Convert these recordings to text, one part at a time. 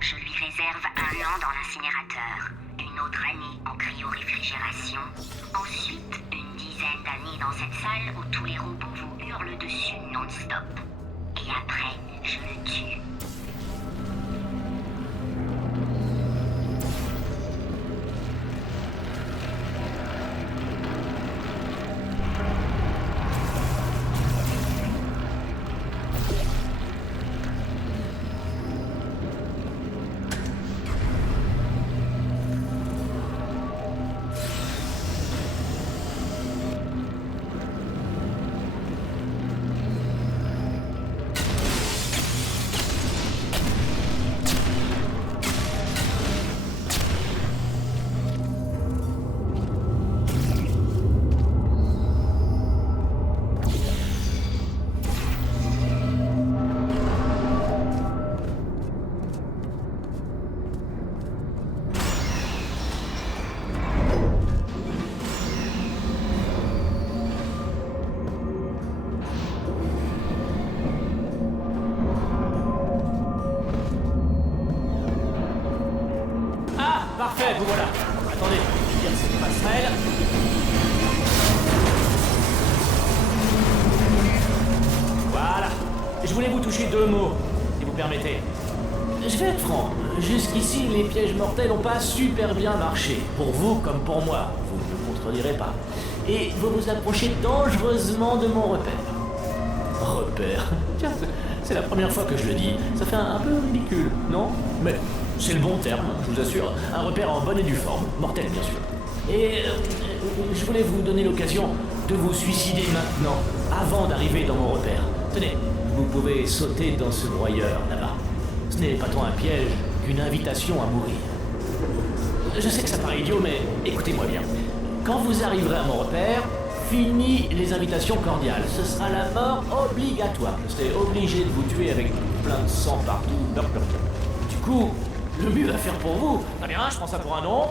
Je lui réserve 1 an dans l'incinérateur, une autre année en cryoréfrigération, ensuite une dizaine d'années dans cette salle où tous les robots vous hurlent dessus non-stop. Et après, je le tue. Parfait, vous voilà. Attendez, je tire cette passerelle. Voilà. Je voulais vous toucher 2 mots, si vous permettez. Je vais être franc. Jusqu'ici, les pièges mortels n'ont pas super bien marché. Pour vous comme pour moi. Vous ne me contredirez pas. Et vous vous approchez dangereusement de mon repère. Repère. Tiens, c'est la première fois que je le dis. Ça fait un peu ridicule, non? Mais c'est le bon terme, je vous assure. Un repère en bonne et due forme. Mortel, bien sûr. Et je voulais vous donner l'occasion de vous suicider maintenant, avant d'arriver dans mon repère. Tenez, vous pouvez sauter dans ce broyeur, là-bas. Ce n'est pas tant un piège qu'une invitation à mourir. Je sais que ça paraît idiot, mais écoutez-moi bien. Quand vous arriverez à mon repère, fini les invitations cordiales. Ce sera la mort obligatoire. Je serai obligé de vous tuer avec plein de sang partout. Du coup, le mieux à faire pour vous... Très bien, je prends ça pour un nom.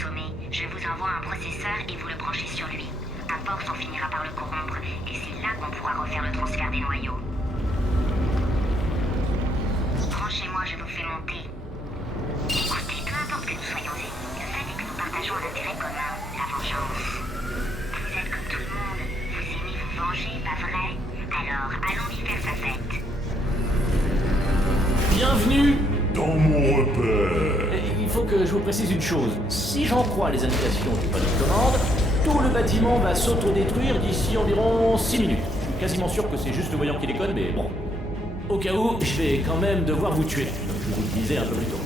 assommé, je vous envoie un processeur et vous le branchez sur lui. À force, on finira par le corrompre, et c'est là qu'on pourra refaire le transfert des noyaux. Branchez-moi, je vous fais monter. Écoutez, peu importe que nous soyons ennemis, le fait est que nous partageons un intérêt commun, la vengeance. Vous êtes comme tout le monde, vous aimez vous venger, pas vrai? Alors, allons y faire sa fête. Bienvenue. Dans mon repère. Il faut que je vous précise une chose. Si j'en crois les indications du panneau de commande, tout le bâtiment va s'autodétruire d'ici environ 6 minutes. Je suis quasiment sûr que c'est juste le voyant qui déconne, mais bon. Au cas où, je vais quand même devoir vous tuer, comme je vous le disais un peu plus tôt.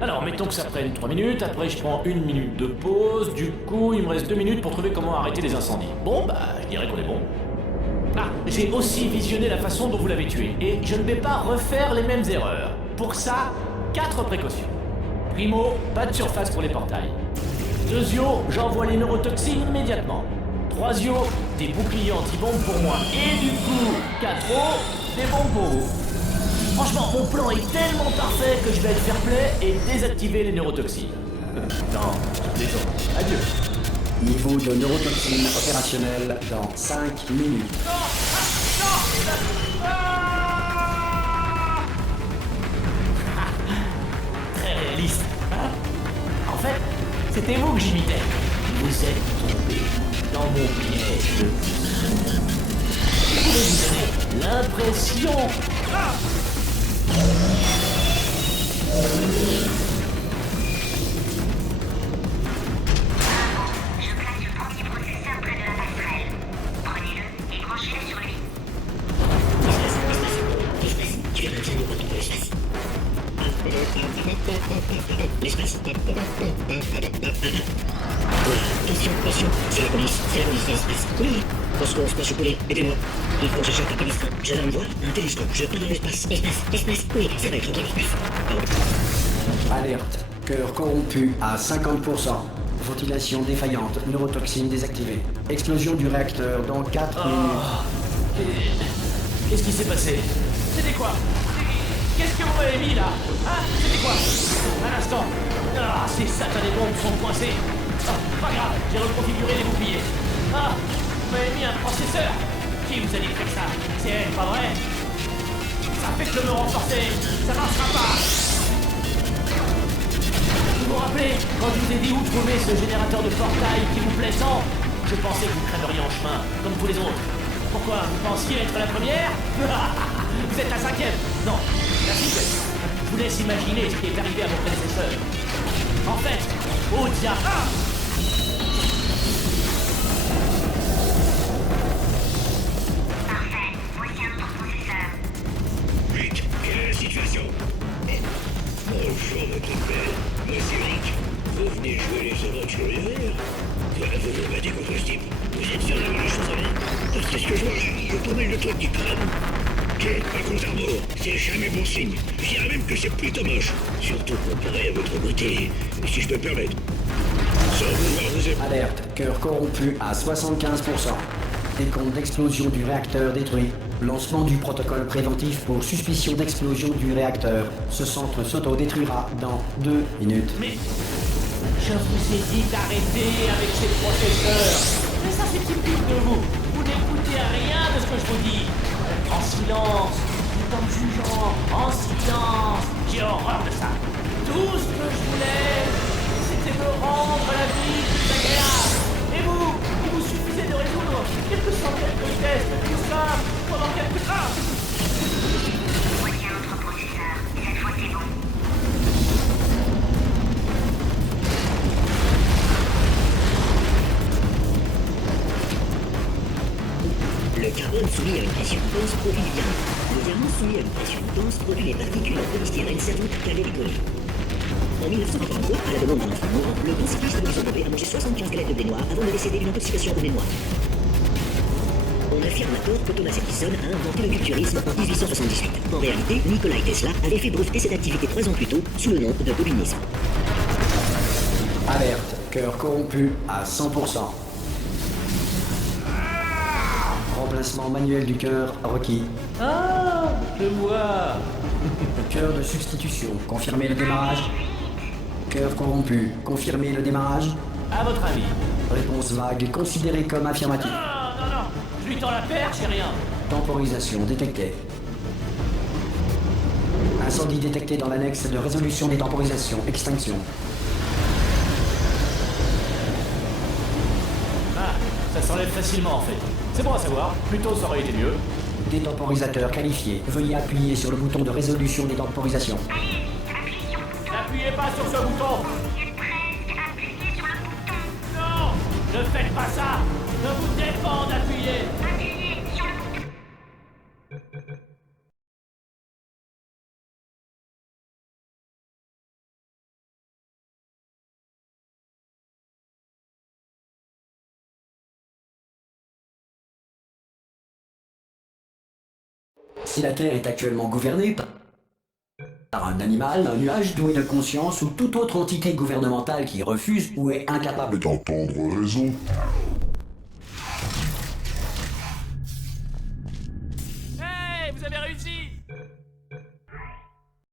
Alors, mettons que ça prenne 3 minutes, après je prends 1 minute de pause, du coup, il me reste 2 minutes pour trouver comment arrêter les incendies. Bon, bah, je dirais qu'on est bon. Ah, j'ai aussi visionné la façon dont vous l'avez tué, et je ne vais pas refaire les mêmes erreurs. Pour ça, 4 précautions. Primo, pas de surface pour les portails. Deuxio, j'envoie les neurotoxines immédiatement. Troisio, des boucliers anti-bombes pour moi. Et du coup, 4o, des bombes pour vous. Franchement, mon plan est tellement parfait que je vais être fair play et désactiver les neurotoxines. Non, je plaisante. Adieu. Niveau de neurotoxine opérationnel dans 5 minutes. Très réaliste, hein? En fait, c'était vous que j'imitais. Vous êtes tombé dans mon piège. Je voulais vous donner l'impression... Je place le premier processeur près de la passerelle. Prenez-le et branchez-le sur lui. Tu verras bien nous retrouver l'espace. L'espace. Attention, c'est la police de l'espace. Oui, Roscoe, spatio-poulet, aidez-moi. Il faut que j'échappe à police. J'avais une voix, un télescope, je pars dans l'espace. Espace, oui, ça va être ok, l'espace. Pardon. Alerte. Cœur corrompu à 50%. Ventilation défaillante. Neurotoxine désactivée. Explosion du réacteur dans 4 minutes. Qu'est-ce qui s'est passé? C'était quoi? Qu'est-ce que vous m'avez mis là? Hein? C'était quoi? Un instant. Ah, ces satanées bombes sont coincées. Ah, pas grave, j'ai reconfiguré les boucliers. Ah, vous m'avez mis un processeur. Qui vous a dit de faire ça? C'est elle, pas vrai? Ça fait que me renforcer. Ça marchera pas. Vous vous rappelez, quand je vous ai dit où trouver ce générateur de portail qui vous plaît tant? Je pensais que vous crèveriez en chemin, comme tous les autres. Pourquoi? Vous pensiez être la première? Vous êtes la 5e? Non, la 6e. Je vous laisse imaginer ce qui est arrivé à vos prédécesseurs. En fait, au diable... Parfait. Voici un autre processeur. Rick, quelle est la situation? Bonjour, notre père. Monsieur Rick, vous venez jouer les aventuriers? Vous vous battez contre ce type? Vous êtes sûr d'avoir les choses à dire? Parce que ce que je vois là, je promets le truc du crâne. Ok, par contre, Arnaud, c'est jamais bon signe. Je dirais même que c'est plutôt moche. Surtout comparé à votre beauté, si je peux me permettre. Sans vouloir vous épargner. Alerte. Cœur corrompu à 75%. Décompte d'explosion du réacteur détruit. Lancement du protocole préventif pour suspicion d'explosion du réacteur. Ce centre s'auto-détruira dans 2 minutes. Mais... je vous ai dit d'arrêter avec ces processeurs. Mais ça c'est typique de vous. Vous n'écoutez rien de ce que je vous dis. En silence, tout en me jugeant, en silence. J'ai horreur de ça. Tout ce que je voulais, c'était me rendre la vie plus agréable. Et vous, il vous suffisait de résoudre quelques centaines de tests tout simples pendant quelques heures. Voici un autre processeur. Cette fois, c'est bon. Le carbone soumis à une pression dense produit du diamant. Le diamant soumis à une pression dense produit les particules en polystyrène servant à caler les colliers. En 1923, à la demande d'un enfant mort, le grand cycliste de l'horizon a mangé 75 galettes de blé noir avant de décéder d'une intoxication au blé noir. On affirme à tort que Thomas Edison a inventé le culturisme en 1878. En réalité, Nikola Tesla avait fait breveter cette activité 3 ans plus tôt sous le nom de bobinisme. Alerte. Cœur corrompu à 100%. Remplacement manuel du cœur requis. Ah, je vois. Cœur de substitution. Confirmez le démarrage. Cœur corrompu. Confirmez le démarrage. À votre avis. Réponse vague, considérée comme affirmative. Non. Je lui tends la perche, j'ai rien. Temporisation détectée. Incendie détecté dans l'annexe de résolution des temporisations. Extinction. Ah, ça s'enlève facilement en fait. C'est bon à savoir, plutôt ça aurait été mieux. Détemporisateur qualifié. Veuillez appuyer sur le bouton de résolution des temporisations. Allez vite, appuyez sur le bouton. N'appuyez pas sur ce bouton. Vous y êtes presque, appuyez sur le bouton. Non, ne faites pas ça. Je vous défends d'appuyer. Appuyez sur le bouton. Si la Terre est actuellement gouvernée par un animal, un nuage doué de conscience ou toute autre entité gouvernementale qui refuse ou est incapable D'entendre raison.